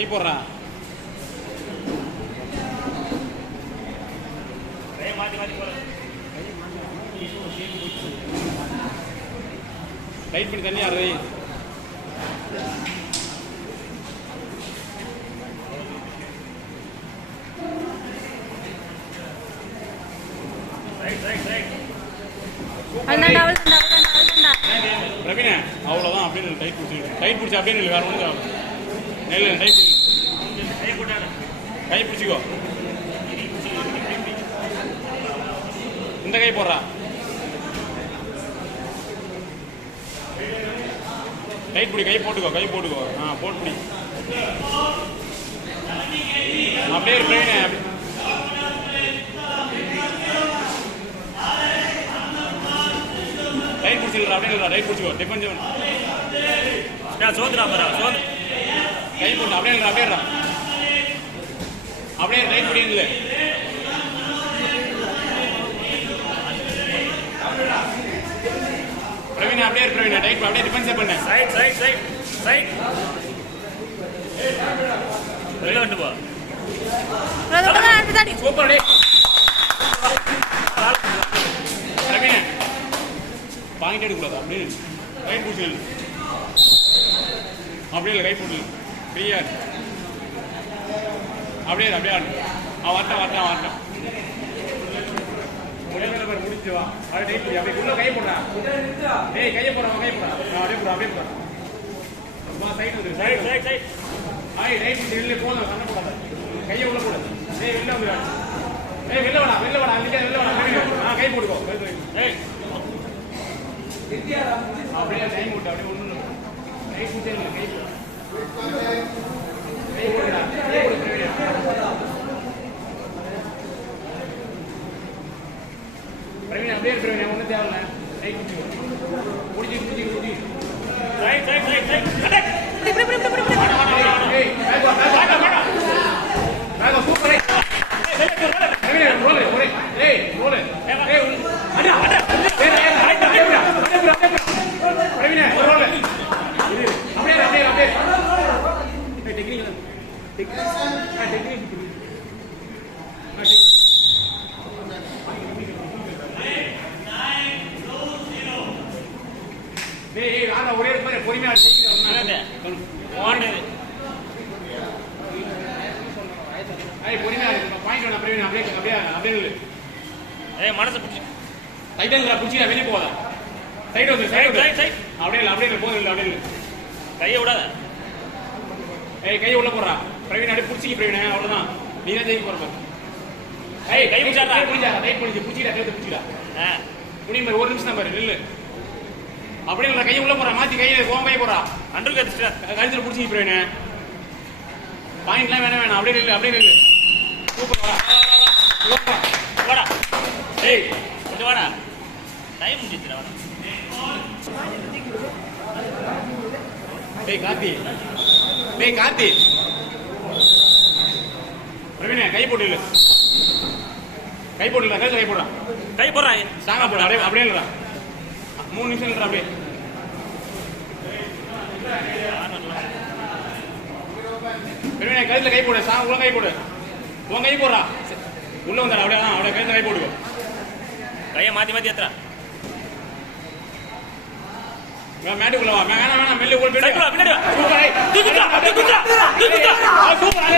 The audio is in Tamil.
கை போடுறா. லைட் பண்ணி தண்ணி ஆடுறது. பிரவீன அவ்வளோதான் அப்படின்னு டைட் பிடிச்சி அப்படின்னு இல்லை வேற ஒன்றும் நெல் டைட் கை பிடிச்சிக்கோ. இந்த கை போடுறா. டைட் பிடி. கை போட்டுக்கோ. போட்டு பிடி. அப்படியே ஒரு பிரவீன ரைட் பிடிச்சிடா. அப்படியே ரைட் பிடிச்சிக்கோ. டிஃபன் சோதுரா சோது கை போட்டு அப்படியே அப்படியே ரைட் பிடிக்கல. பிரவீன் அப்படியே பிரவீன் டைட் அப்படியே டிஃபென்ஸ் பண்ணு. சைட் வெளில வந்து போ. சூப்பர் டே பிரவீன். பாயிண்ட் எடுக்கூடாது. அப்படியே ரைட் பிடிச்சி அப்படியே இல்லை. கை போட்டு ஃப்ரீயா அப்படியே ஆடு. வரட்டும் முடிச்சு வா. அப்படியே டைட் பண்ணி அப்படியே உள்ள கை போடுறா. ஏய் கையை போடுறா. அப்படியே போடுறா. சைடு வந்து சைட் ரைட் வெளில போதும். சண்டை போடாத. கையை உள்ள போடு. வெளில வந்து வெளில வாடா. கை போட்டுக்கோ. அப்படியே டைம் விட்டு அப்படியே ஒன்று கை பூச்சி கை போடுடா. பிரவீன் அப்படியே பிரவீன் ஒன்றும் தேவையில்ல. கை பிடிச்சி ஒரே பொறுமையா பொறுமையா பாயிண்ட் வேணா பிரவீன். அப்படியே மனசை பிடிச்சி டைட்டா பிடிச்சி வெளியே போகாத. சைடு வந்து அப்படியே போதும். அப்படியே கையை விடாத. கையை உள்ள போடுறா. பிரவீன் அப்படியே பிடிச்சிக்க பிரவீன். அவ்வளவுதான். நீ தான் ஜெயிக்க போற. கை பிடிச்சா டைட் பண்ணி பிடிச்சிடா. புனிய ஒரு நிமிஷம் தான் பாரு. நில்லு. அப்படியே இல்லை. கையை உள்ள போறா. மாத்தி கையை போறா. அன்று கழுத்துல பிடிச்சி பிரவீன். பாயிண்ட்லாம் வேணாம். அப்படியே நில்லு. சூப்பர். வாடா. கொஞ்சம் வாடா. டைம் முடிச்சுடா. கார்த்தி பிரவீன கை போட்டு இல்லை. கை போடுறா. சாங்கா போட. அப்படியே இல்லடா. 3 நிமிஷம் இல்லடா. அப்படியே பிரவீன கழுத்துல கை போடு. சாங்க உள்ள கை போடு. உன் கை போடுறா. உள்ள வந்தாடா. அப்படியே கழுத்துல கை போடுவோம். கையை மாத்தி ஏத்துறா. மேட்டுக்குள்ள வா. வேணாம் மெல்ல ஓடி போய் பின்னாடி வா. சூப்பர்.